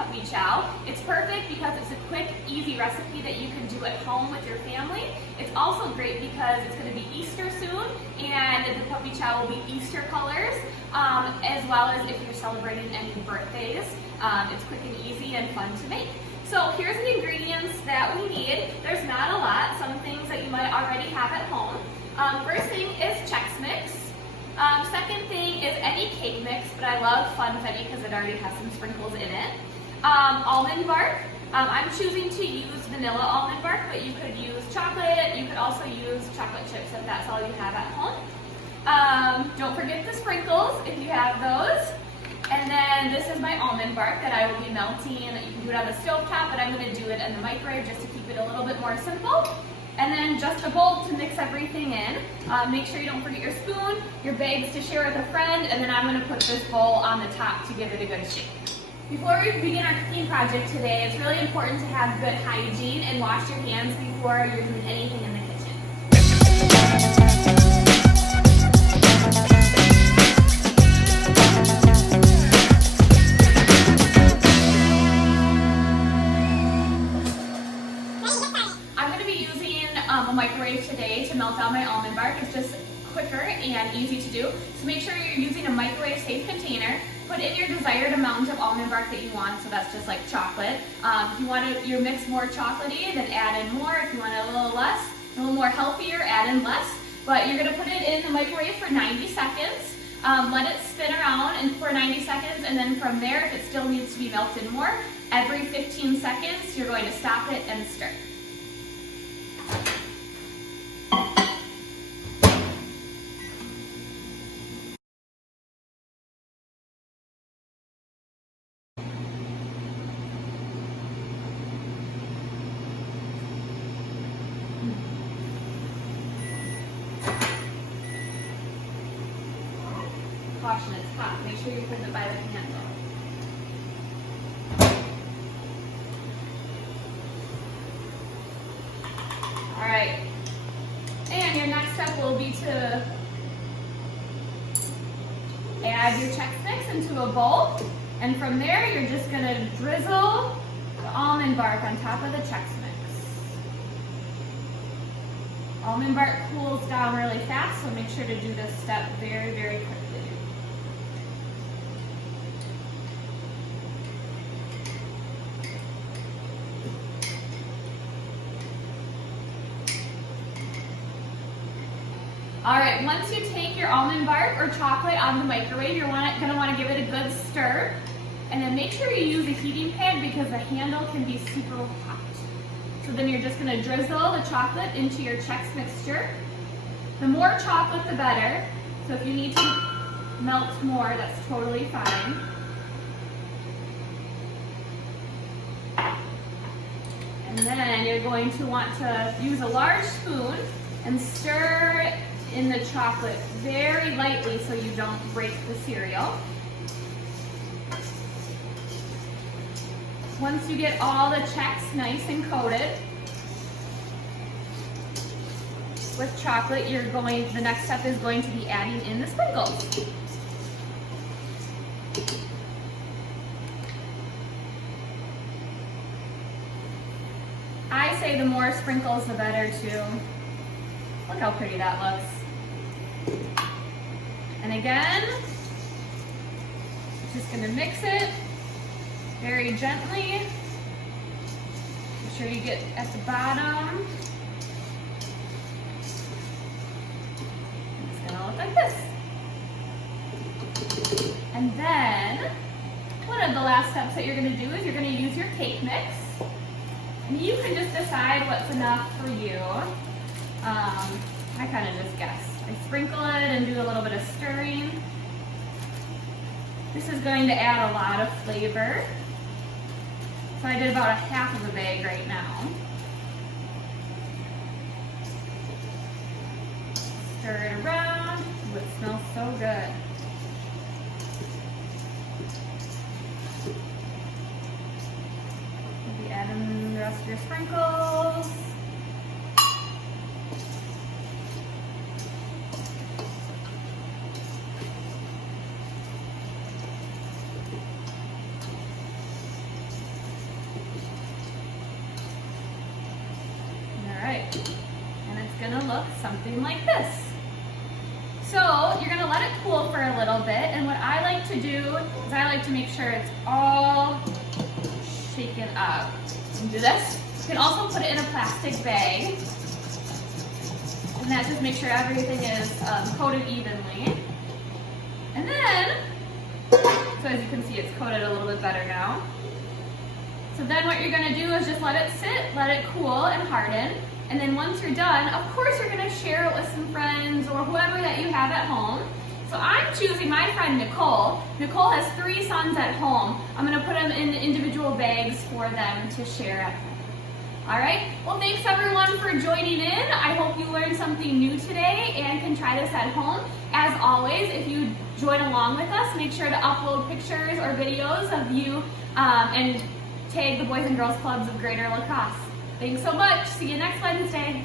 puppy chow. It's perfect because it's a quick, easy recipe that you can do at home with your family. It's also great because it's going to be Easter soon, and the puppy chow will be Easter colors, as well as if you're celebrating any birthdays. It's quick and easy and fun to make. So here's the ingredients that we need. There's not a lot, some things that you might already have at home. First thing is Chex Mix. Second thing is any cake mix, but I love funfetti because it already has some sprinkles in it. Almond bark. I'm choosing to use vanilla almond bark, but you could use chocolate. You could also use chocolate chips if that's all you have at home. Don't forget the sprinkles if you have those. And then this is my almond bark that I will be melting. You can do it on the stove top, but I'm going to do it in the microwave just to keep it a little bit more simple. And then just a bowl to mix everything in. Make sure you don't forget your spoon, your bags to share with a friend, and then I'm going to put this bowl on the top to give it a good shake. Before we begin our cooking project today, it's really important to have good hygiene and wash your hands before you're doing anything in the kitchen. A microwave today to melt down my almond bark. It's just quicker and easy to do. So make sure you're using a microwave safe container. Put in your desired amount of almond bark that you want, so that's just like chocolate. If you want your mix more chocolatey, then add in more. If you want it a little less, a little more healthier, add in less. But you're gonna put it in the microwave for 90 seconds. Let it spin around and for 90 seconds, and then from there, if it still needs to be melted more, every 15 seconds, you're going to stop it and stir. Caution, it's hot. Make sure you put it by the handle. All right. And your next step will be to add your Chex Mix into a bowl. And from there, you're just going to drizzle the almond bark on top of the Chex Mix. Almond bark cools down really fast, so make sure to do this step very, very quickly. All right, once you take your almond bark or chocolate out of the microwave, you're gonna wanna give it a good stir. And then make sure you use a heating pad because the handle can be super hot. So then you're just gonna drizzle the chocolate into your Chex mixture. The more chocolate, the better. So if you need to melt more, that's totally fine. And then you're going to want to use a large spoon and stir it in the chocolate very lightly so you don't break the cereal. Once you get all the Chex nice and coated with chocolate, the next step is going to be adding in the sprinkles. I say the more sprinkles, the better too. Look how pretty that looks. And again, just gonna mix it very gently. Make sure you get at the bottom. It's gonna look like this. And then, one of the last steps that you're gonna do is you're gonna use your cake mix. And you can just decide what's enough for you. I kind of just guess. I sprinkle it and do a little bit of stirring. This is going to add a lot of flavor. So I did about a half of a bag right now. Stir it around. Ooh, it smells so good. Maybe add in the rest of your sprinkles. And it's gonna look something like this. So you're gonna let it cool for a little bit, and what I like to do is I like to make sure it's all shaken up. And do this. You can also put it in a plastic bag, and that just makes sure everything is coated evenly. And then, so as you can see, it's coated a little bit better now. So then what you're gonna do is just let it sit, let it cool and harden. And then once you're done, of course you're gonna share it with some friends or whoever that you have at home. So I'm choosing my friend Nicole. Nicole has 3 sons at home. I'm gonna put them in individual bags for them to share at home. All right, well thanks everyone for joining in. I hope you learned something new today and can try this at home. As always, if you join along with us, make sure to upload pictures or videos of you and tag the Boys and Girls Clubs of Greater La Crosse. Thanks so much. See you next Wednesday.